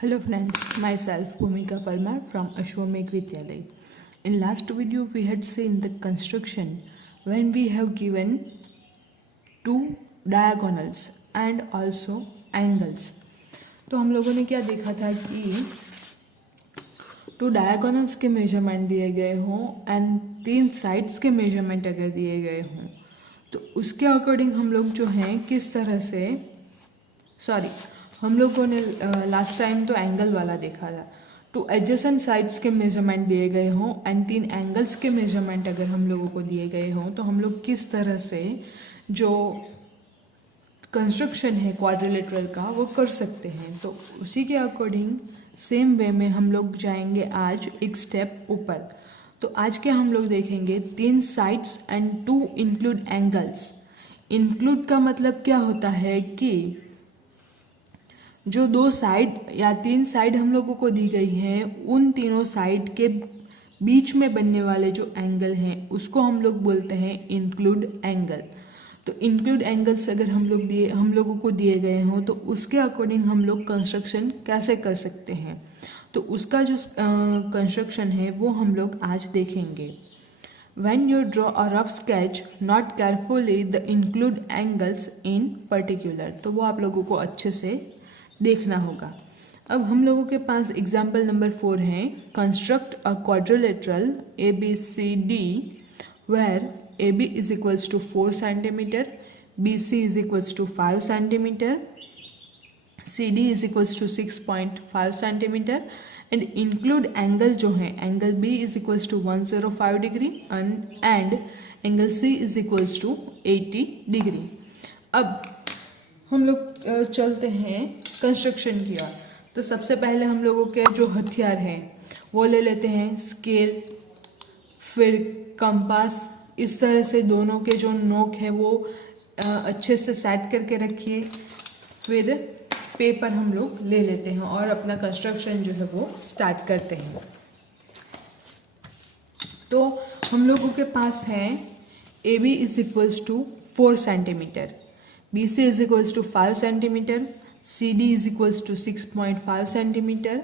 Hello friends, myself Bhumika Parmar from Ashwamekh Vidyalay. In last video we had seen the construction when we have given two diagonals and also angles. तो हम लोगों ने क्या देखा था कि two diagonals के मेजरमेंट दिए गए हों एंड तीन साइड्स के मेजरमेंट अगर दिए गए हों तो उसके अकॉर्डिंग हम लोग जो हैं किस तरह से हम लोगों ने लास्ट टाइम तो एंगल वाला देखा था। टू एडजेसेंट साइड्स के मेजरमेंट दिए गए हों एंड तीन एंगल्स के मेजरमेंट अगर हम लोगों को दिए गए हों तो हम लोग किस तरह से जो कंस्ट्रक्शन है क्वाड्रिलेटरल का वो कर सकते हैं। तो उसी के अकॉर्डिंग सेम वे में हम लोग जाएंगे आज एक स्टेप ऊपर। तो आज के हम लोग देखेंगे तीन sides and two include angles. Include का मतलब क्या होता है कि जो दो साइड या तीन साइड हम लोगों को दी गई हैं उन तीनों साइड के बीच में बनने वाले जो एंगल हैं उसको हम लोग बोलते हैं इंक्लूड एंगल। तो इंक्लूड एंगल्स अगर हम लोगों को दिए गए हों तो उसके अकॉर्डिंग हम लोग कंस्ट्रक्शन कैसे कर सकते हैं, तो उसका जो कंस्ट्रक्शन है वो हम लोग आज देखेंगे। When you draw a rough sketch, note carefully the include angles in particular। तो वो आप लोगों को अच्छे से देखना होगा। अब हम लोगों के पास एग्जाम्पल नंबर 4 है, construct a quadrilateral ABCD where AB is equals to 4 centimeter, BC is equals to 5 centimeter, CD is equals to 6.5 centimeter and include angle जो है angle B is equals to 105 degree and angle C is equals to 80 degree। अब हम लोग चलते हैं construction की ओर। तो सबसे पहले हम लोगों के जो हथियार हैं वो ले लेते हैं स्केल, फिर कंपास। इस तरह से दोनों के जो नोक है वो अच्छे से सेट करके रखिए। फिर पेपर हम लोग ले लेते हैं और अपना कंस्ट्रक्शन जो है वो स्टार्ट करते हैं। तो हम लोगों के पास है AB is equals to 4 centimetre, BC is equals to 5 centimetre, CD is equals to 6.5 centimetre,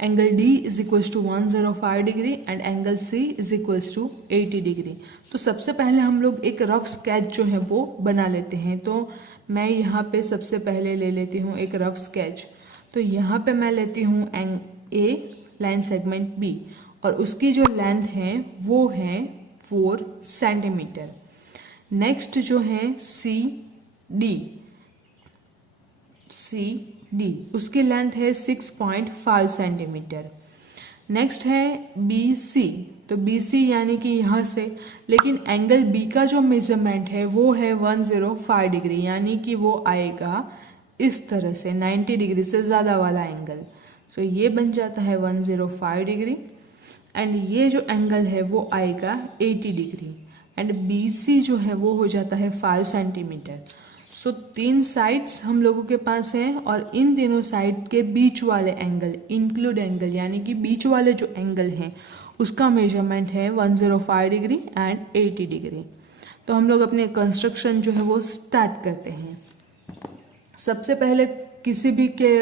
angle D is equals to 105 degree and angle C is equals to 80 degree. तो सबसे पहले हम लोग एक रफ स्केच जो है वो बना लेते हैं। तो मैं यहाँ पे सबसे पहले ले लेती हूँ एक रफ स्केच। तो यहाँ पे मैं लेती हूँ A लाइन सेगमेंट B और उसकी जो लेंथ है वो है 4 सेंटीमीटर। नेक्स्ट जो है CD उसकी लेंथ है 6.5 सेंटीमीटर। नेक्स्ट है BC, तो BC यानी कि यहाँ से, लेकिन एंगल B का जो मेजरमेंट है वो है 105 डिग्री यानी कि वो आएगा इस तरह से 90 डिग्री से ज़्यादा वाला एंगल। सो ये बन जाता है 105 डिग्री एंड ये जो एंगल है वो आएगा 80 डिग्री एंड BC जो है वो हो जाता है 5 सेंटीमीटर। सो तीन साइड्स हम लोगों के पास हैं और इन तीनों साइड के बीच वाले एंगल इंक्लूड एंगल यानी कि बीच वाले जो एंगल हैं उसका मेजरमेंट है 105 डिग्री एंड 80 डिग्री। तो हम लोग अपने कंस्ट्रक्शन जो है वो स्टार्ट करते हैं। सबसे पहले किसी भी के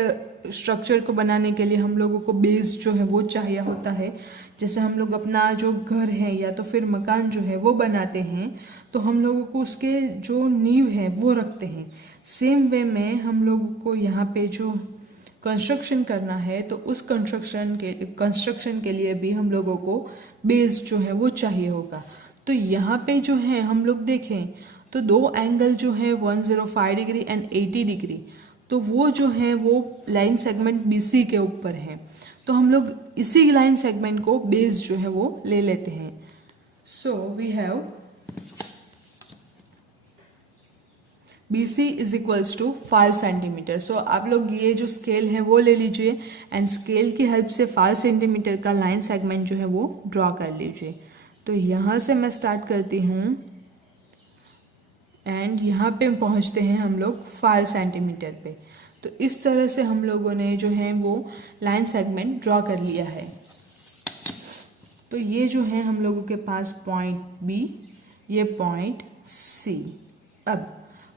स्ट्रक्चर को बनाने के लिए हम लोगों को बेस जो है वो चाहिए होता है। जैसे हम लोग अपना जो घर है या तो फिर मकान जो है वो बनाते हैं तो हम लोगों को उसके जो नींव है वो रखते हैं। सेम वे में हम लोगों को यहाँ पे जो कंस्ट्रक्शन करना है तो उस कंस्ट्रक्शन के लिए भी हम लोगों को बेस जो है वो चाहिए होगा। तो यहाँ पे जो है हम लोग देखें तो दो एंगल जो है 105 डिग्री एंड 80 डिग्री, तो वो जो है वो लाइन सेगमेंट BC के ऊपर है। तो हम लोग इसी लाइन सेगमेंट को बेस जो है वो ले लेते हैं। So we have BC is equals to 5 centimetre. So आप लोग ये जो स्केल है वो ले लीजिए एंड स्केल की हेल्प से 5 सेंटीमीटर का लाइन सेगमेंट जो है वो ड्रॉ कर लीजिए। तो यहाँ से मैं स्टार्ट करती हूँ एंड यहाँ पे पहुँचते हैं हम लोग 5 सेंटीमीटर पे। तो इस तरह से हम लोगों ने जो है वो लाइन सेगमेंट ड्रॉ कर लिया है। तो ये जो है हम लोगों के पास पॉइंट B, ये पॉइंट C। अब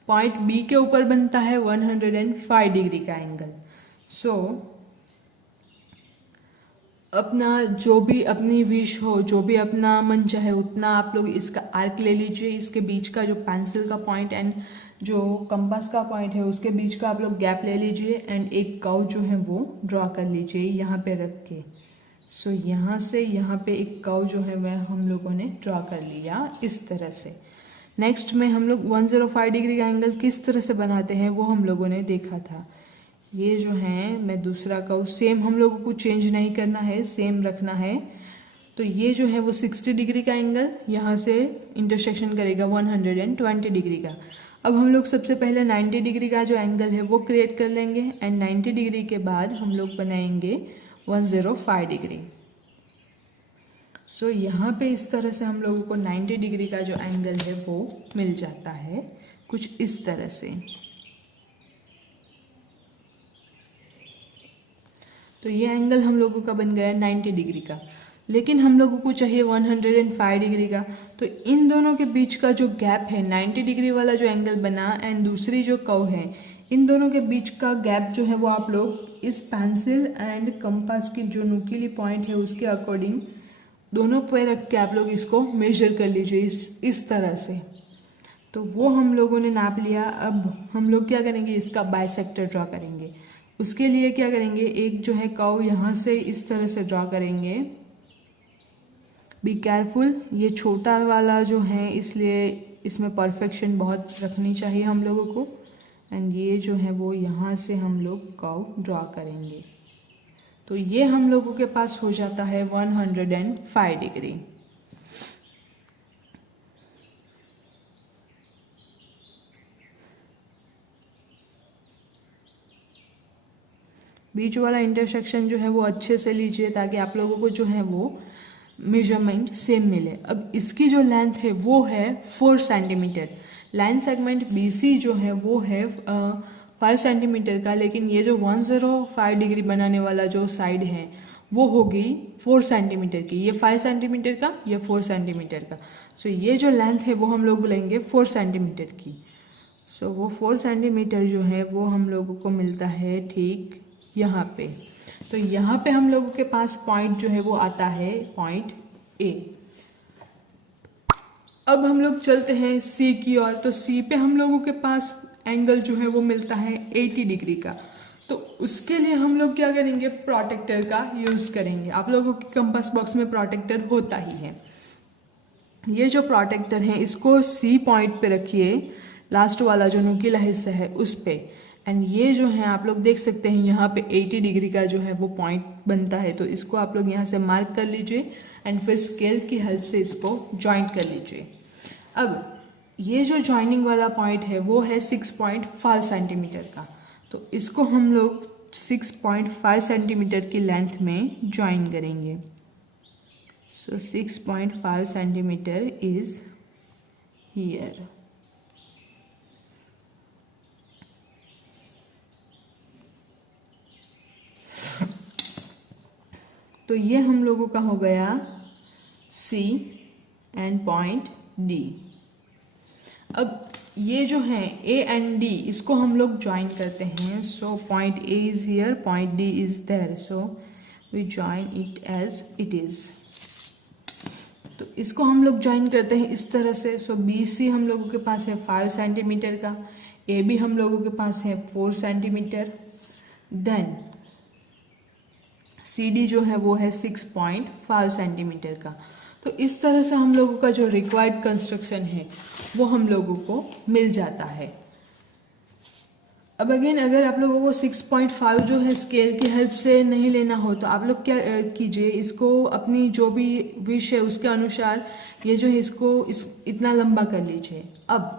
पॉइंट B के ऊपर बनता है 105 डिग्री का एंगल। सो अपना जो भी अपनी विश हो, जो भी अपना मन चाहे उतना आप लोग इसका आर्क ले लीजिए। इसके बीच का जो पेंसिल का पॉइंट एंड जो कंपास का पॉइंट है उसके बीच का आप लोग गैप ले लीजिए एंड एक कर्व जो है वो ड्रॉ कर लीजिए यहाँ पे रख के। सो यहाँ से यहाँ पे एक कर्व जो है वह हम लोगों ने ड्रॉ कर लिया इस तरह से। नेक्स्ट में हम लोग 105 डिग्री का एंगल किस तरह से बनाते हैं वो हम लोगों ने देखा था। ये जो है मैं दूसरा कर्व सेम हम लोगों को चेंज नहीं करना है, सेम रखना है। तो ये जो है वो 60 डिग्री का एंगल यहाँ से इंटरसेक्शन करेगा 120 डिग्री का। अब हम लोग सबसे पहले 90 डिग्री का जो एंगल है वो क्रिएट कर लेंगे एंड 90 डिग्री के बाद हम लोग बनाएंगे 105 डिग्री। सो यहाँ पे इस तरह से हम लोगों को 90 डिग्री का जो एंगल है वो मिल जाता है कुछ इस तरह से। तो ये एंगल हम लोगों का बन गया 90 डिग्री का, लेकिन हम लोगों को चाहिए 105 डिग्री का। तो इन दोनों के बीच का जो गैप है 90 डिग्री वाला जो एंगल बना एंड दूसरी जो कर्व है, इन दोनों के बीच का गैप जो है वो आप लोग इस पेंसिल एंड कंपास की जो नुकीली पॉइंट है उसके अकॉर्डिंग दोनों पे रख के आप लोग इसको मेजर कर लीजिए इस तरह से। तो वो हम लोगों ने नाप लिया। अब हम लोग क्या करेंगे, इसका बाइसेक्टर ड्रॉ करेंगे। उसके लिए क्या करेंगे, एक जो है कर्व यहाँ से इस तरह से ड्रॉ करेंगे। बी केयरफुल, ये छोटा वाला जो है इसलिए इसमें परफेक्शन बहुत रखनी चाहिए हम लोगों को। एंड ये जो है वो यहाँ से हम लोग कर्व ड्रॉ करेंगे। तो ये हम लोगों के पास हो जाता है 105 डिग्री। बीच वाला इंटरसेक्शन जो है वो अच्छे से लीजिए ताकि आप लोगों को जो है वो मेजरमेंट सेम मिले। अब इसकी जो लेंथ है वो है 4 सेंटीमीटर। लाइन सेगमेंट BC जो है वो है 5 सेंटीमीटर का, लेकिन ये जो 105 डिग्री बनाने वाला जो साइड है वो होगी 4 सेंटीमीटर की। ये 5 सेंटीमीटर का, ये 4 सेंटीमीटर का। सो ये जो लेंथ है वो हम लोग बोलेंगे 4 सेंटीमीटर की। सो वो 4 सेंटीमीटर जो है वो हम लोगों को मिलता है ठीक यहाँ पे। तो यहाँ पे हम लोगों के पास पॉइंट जो है वो आता है पॉइंट A। अब हम लोग चलते हैं C की ओर। तो C पे हम लोगों के पास एंगल जो है वो मिलता है 80 डिग्री का। तो उसके लिए हम लोग क्या करेंगे, प्रोटेक्टर का यूज करेंगे। आप लोगों के कंपास बॉक्स में प्रोटेक्टर होता ही है। ये जो प्रोटेक्टर है इसको C पॉइंट पे रखिए, लास्ट वाला जो नुकीला हिस्सा है उस पे। एंड ये जो है आप लोग देख सकते हैं यहाँ पे 80 डिग्री का जो है वो पॉइंट बनता है। तो इसको आप लोग यहाँ से मार्क कर लीजिए एंड फिर स्केल की हेल्प से इसको ज्वाइंट कर लीजिए। अब ये जो ज्वाइनिंग वाला पॉइंट है वो है 6.5 सेंटीमीटर का। तो इसको हम लोग 6.5 सेंटीमीटर की लेंथ में ज्वाइन करेंगे। सो 6.5 सेंटीमीटर इज हियर। तो ये हम लोगों का हो गया C एंड पॉइंट D। अब ये जो है A एंड D इसको हम लोग ज्वाइन करते हैं। So point A is here, point D is there, so we join it as it is. तो इसको हम लोग ज्वाइन करते हैं इस तरह से। सो BC हम लोगों के पास है 5 सेंटीमीटर का, AB हम लोगों के पास है 4 सेंटीमीटर, देन CD जो है वो है 6.5 सेंटीमीटर का। तो इस तरह से हम लोगों का जो रिक्वायर्ड कंस्ट्रक्शन है वो हम लोगों को मिल जाता है। अब अगेन अगर आप लोगों को 6.5 जो है स्केल की हेल्प से नहीं लेना हो तो आप लोग क्या कीजिए, इसको अपनी जो भी विश है उसके अनुसार ये जो है इसको इतना लंबा कर लीजिए। अब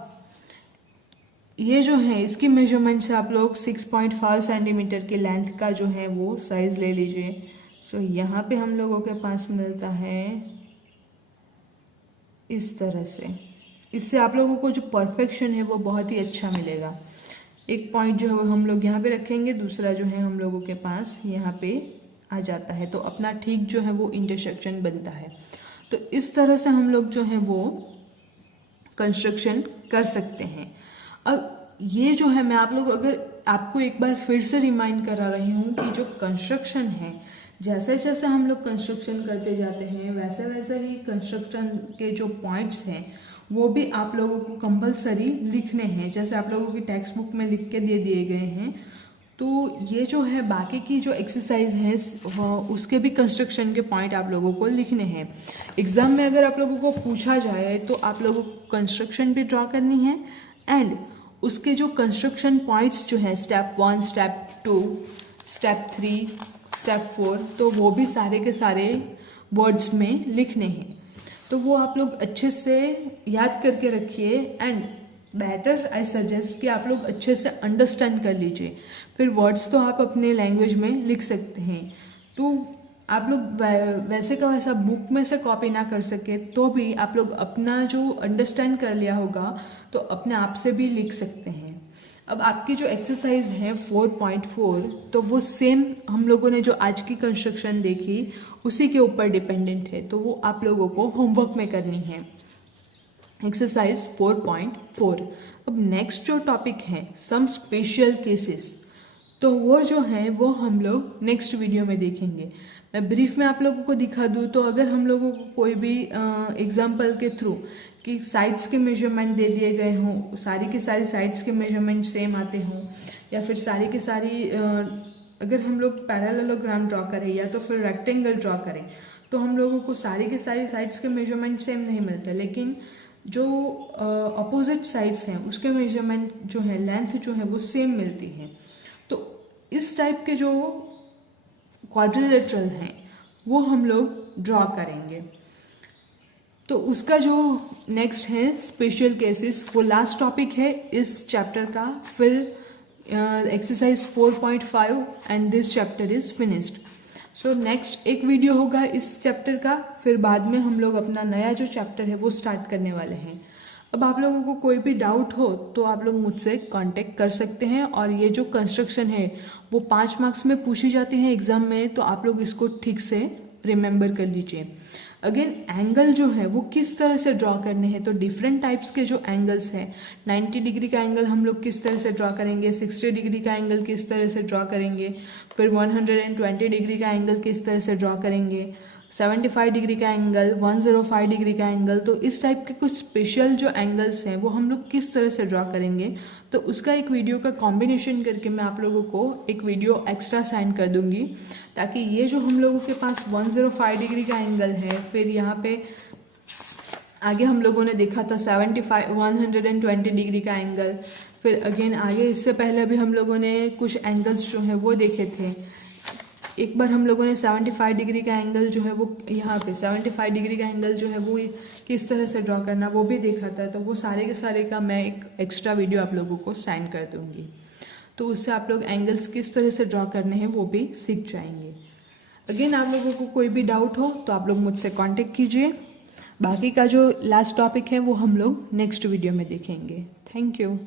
ये जो है इसकी मेजरमेंट से आप लोग 6.5 सेंटीमीटर की लेंथ का जो है वो साइज ले लीजिए। सो यहाँ पे हम लोगों के पास मिलता है इस तरह से। इससे आप लोगों को जो परफेक्शन है वो बहुत ही अच्छा मिलेगा। एक पॉइंट जो है हम लोग यहाँ पे रखेंगे, दूसरा जो है हम लोगों के पास यहाँ पे आ जाता है। तो अपना ठीक जो है वो इंटरसेक्शन बनता है। तो इस तरह से हम लोग जो है वो कंस्ट्रक्शन कर सकते हैं। अब ये जो है मैं आप लोग अगर आपको एक बार फिर से रिमाइंड करा रही हूँ कि जो कंस्ट्रक्शन है जैसे जैसे हम लोग कंस्ट्रक्शन करते जाते हैं वैसे वैसे ही कंस्ट्रक्शन के जो पॉइंट्स हैं वो भी आप लोगों को कंपलसरी लिखने हैं, जैसे आप लोगों की टेक्स्ट बुक में लिख के दे दिए गए हैं। तो ये जो है बाकी की जो एक्सरसाइज है उसके भी कंस्ट्रक्शन के पॉइंट आप लोगों को लिखने हैं। एग्जाम में अगर आप लोगों को पूछा जाए तो आप लोगों को कंस्ट्रक्शन भी ड्रॉ करनी है एंड उसके जो कंस्ट्रक्शन पॉइंट्स जो है स्टेप 1, स्टेप 2, स्टेप 3, स्टेप 4, तो वो भी सारे के सारे वर्ड्स में लिखने हैं। तो वो आप लोग अच्छे से याद करके रखिए एंड बेटर आई सजेस्ट कि आप लोग अच्छे से अंडरस्टैंड कर लीजिए। फिर वर्ड्स तो आप अपने लैंग्वेज में लिख सकते हैं। तो आप लोग वैसे का वैसा बुक में से कॉपी ना कर सके तो भी आप लोग अपना जो अंडरस्टैंड कर लिया होगा तो अपने आप से भी लिख सकते हैं। अब आपकी जो एक्सरसाइज है 4.4 तो वो सेम हम लोगों ने जो आज की कंस्ट्रक्शन देखी उसी के ऊपर डिपेंडेंट है, तो वो आप लोगों को होमवर्क में करनी है, एक्सरसाइज 4.4। अब नेक्स्ट जो टॉपिक है सम स्पेशल केसेस, तो वो जो है वो हम लोग नेक्स्ट वीडियो में देखेंगे। मैं ब्रीफ में आप लोगों को दिखा दूँ तो अगर हम लोगों को कोई भी एग्जाम्पल के थ्रू कि साइड्स के मेजरमेंट दे दिए गए हों, सारी के सारी साइड्स के मेजरमेंट सेम आते हों, या फिर सारी के सारी अगर हम लोग पैरेललोग्राम ड्रॉ करें या तो फिर रेक्टेंगल ड्रॉ करें तो हम लोगों को सारी के सारी साइड्स के मेजरमेंट सेम नहीं मिलते, लेकिन जो अपोजिट साइड्स हैं उसके मेजरमेंट जो है लेंथ जो है वो सेम मिलती है। तो इस टाइप के जो क्वाड्रिलेटरल हैं वो हम लोग ड्रॉ करेंगे। तो उसका जो नेक्स्ट है स्पेशल केसेस, वो लास्ट टॉपिक है इस चैप्टर का। फिर exercise 4.5 and this chapter is finished. So next एक वीडियो होगा इस चैप्टर का, फिर बाद में हम लोग अपना नया जो चैप्टर है वो स्टार्ट करने वाले हैं। अब आप लोगों को कोई भी डाउट हो तो आप लोग मुझसे कांटेक्ट कर सकते हैं। और ये जो कंस्ट्रक्शन है वो 5 मार्क्स में पूछी जाती है एग्जाम में, तो आप लोग इसको ठीक से रिमेंबर कर लीजिए। अगेन एंगल जो है वो किस तरह से ड्रॉ करने हैं, तो डिफरेंट टाइप्स के जो एंगल्स हैं, 90 डिग्री का एंगल हम लोग किस तरह से ड्रॉ करेंगे, 60 डिग्री का एंगल किस तरह से ड्रॉ करेंगे, फिर 120 डिग्री का एंगल किस तरह से ड्रॉ करेंगे, 75 डिग्री का एंगल, 105 डिग्री का एंगल। तो इस टाइप के कुछ स्पेशल जो एंगल्स हैं वो हम लोग किस तरह से ड्रॉ करेंगे, तो उसका एक वीडियो का कॉम्बिनेशन करके मैं आप लोगों को एक वीडियो एक्स्ट्रा सेंड कर दूंगी, ताकि ये जो हम लोगों के पास 105 डिग्री का एंगल है, फिर यहाँ पे आगे हम लोगों ने देखा था 120 डिग्री का एंगल, फिर अगेन आगे इससे पहले भी हम लोगों ने कुछ एंगल्स जो है वो देखे थे। एक बार हम लोगों ने 75 डिग्री का एंगल जो है वो यहाँ पे 75 डिग्री का एंगल जो है वो किस तरह से ड्रॉ करना वो भी देखा था। तो वो सारे के सारे का मैं एक एक्स्ट्रा वीडियो आप लोगों को सेंड कर दूँगी, तो उससे आप लोग एंगल्स किस तरह से ड्रॉ करने हैं वो भी सीख जाएंगे। अगेन आप लोगों को कोई भी डाउट हो तो आप लोग मुझसे कांटेक्ट कीजिए। बाकी का जो लास्ट टॉपिक है वो हम लोग नेक्स्ट वीडियो में देखेंगे। Thank you.